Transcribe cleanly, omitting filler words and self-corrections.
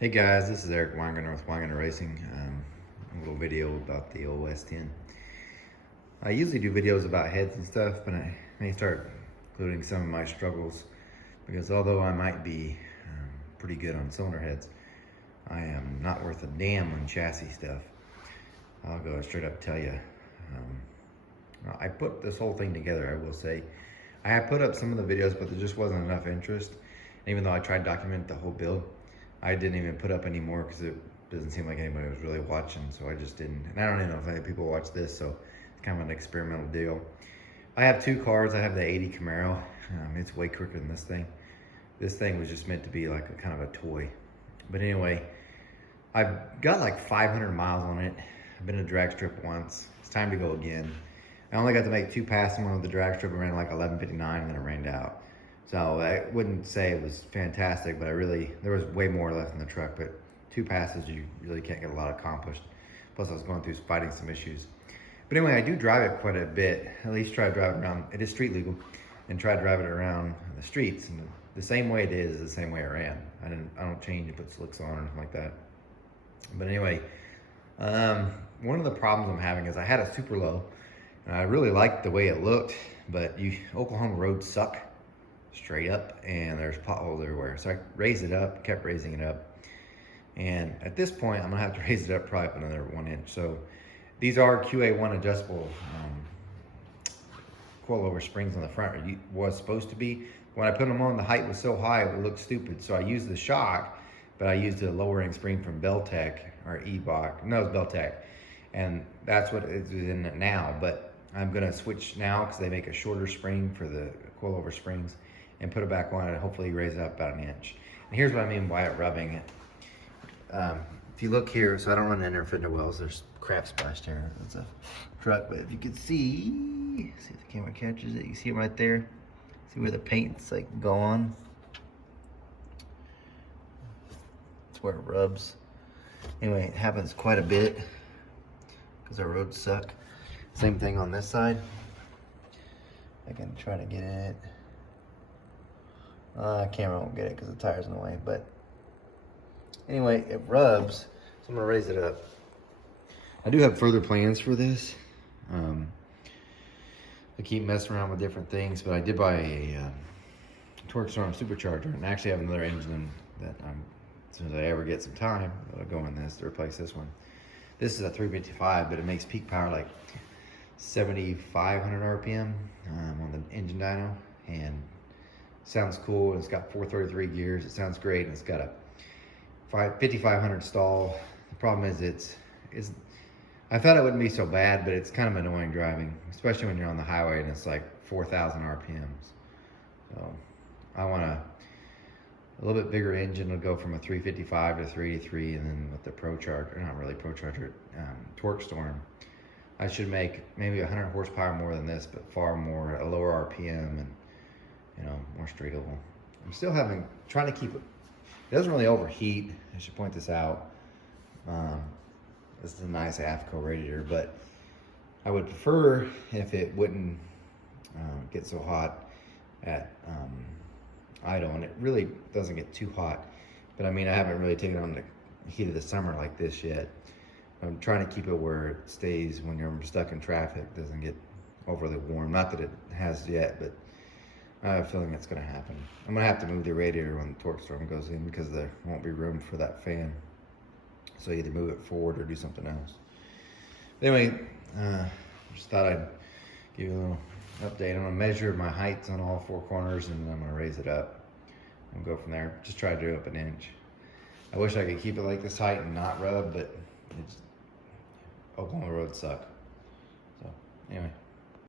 Hey guys, this is Eric Weingart with Weingart Racing. A little video about the old S10. I usually do videos about heads and stuff, but I may start including some of my struggles because although I might be pretty good on cylinder heads, I am not worth a damn on chassis stuff. I'll go straight up tell you. I put this whole thing together, I will say. I have put up some of the videos, but there just wasn't enough interest. Even though I tried to document the whole build, I didn't even put up any more because it doesn't seem like anybody was really watching, so I just didn't. And I don't even know if any people watch this, so it's kind of an experimental deal. I have two cars. I have the 80 Camaro. It's way quicker than this thing. This thing was just meant to be like a kind of a toy. But anyway, I've got like 500 miles on it. I've been to a drag strip once. It's time to go again. I only got to make 2 passes. One with the drag strip, I ran like 11:59 and then it rained out. So I wouldn't say it was fantastic, but there was way more left in the truck, but 2 passes, you really can't get a lot accomplished. Plus I was going through fighting some issues. But anyway, I do drive it quite a bit, at least try to drive it around. It is street legal, and try to drive it around the streets. And the same way it is the same way I ran. I don't change and put slicks on or anything like that. But anyway, one of the problems I'm having is I had a super low, and I really liked the way it looked, but Oklahoma roads suck. Straight up, and there's potholes everywhere. So I raised it up, kept raising it up, and at this point I'm gonna have to raise it up probably up another 1 inch. So these are QA1 adjustable coilover springs on the front. It was supposed to be. When I put them on, the height was so high it would look stupid. So I used the shock, but I used a lowering spring from Beltec or Ebach. No, it's Beltec, and that's what is in it now. But I'm gonna switch now because they make a shorter spring for the coilover springs, and put it back on and hopefully raise it up about 1 inch. And here's what I mean by it rubbing it. If you look here, so I don't run inner fender wells, there's crap splashed here. It's a truck, but if you can see if the camera catches it, you see it right there? See where the paint's like gone? That's where it rubs. Anyway, it happens quite a bit because our roads suck. Same thing on this side. I can try to get it. Camera won't get it because the tire's in the way, but anyway, it rubs, so I'm gonna raise it up. I do have further plans for this. I keep messing around with different things, but I did buy a Torque Storm supercharger, and I actually have another engine that as soon as I ever get some time, I'll go in this to replace this one. This is a 355, but it makes peak power like 7,500 RPM on the engine dyno, and sounds cool. It's got 433 gears. It sounds great, and it's got a 5,500 stall. The problem is I thought it wouldn't be so bad, but it's kind of annoying driving, especially when you're on the highway and it's like 4,000 RPMs. So I want a little bit bigger engine. It'll go from a 355 to 383, and then with the ProCharger, not really ProCharger, Torque Storm, I should make maybe 100 horsepower more than this, but far more, a lower RPM, and more straightable. I'm still trying to keep it. It doesn't really overheat. I should point this out. This is a nice AFCO radiator, but I would prefer if it wouldn't get so hot at idle, and it really doesn't get too hot. But I mean, I haven't really taken on the heat of the summer like this yet. I'm trying to keep it where it stays when you're stuck in traffic, doesn't get overly warm. Not that it has yet, but I have a feeling it's gonna happen. I'm gonna have to move the radiator when the Torque Storm goes in because there won't be room for that fan. So either move it forward or do something else. But anyway, just thought I'd give you a little update. I'm gonna measure my heights on all 4 corners, and then I'm gonna raise it up and go from there. Just try to do it up 1 inch. I wish I could keep it like this height and not rub, but Oklahoma roads suck. So anyway.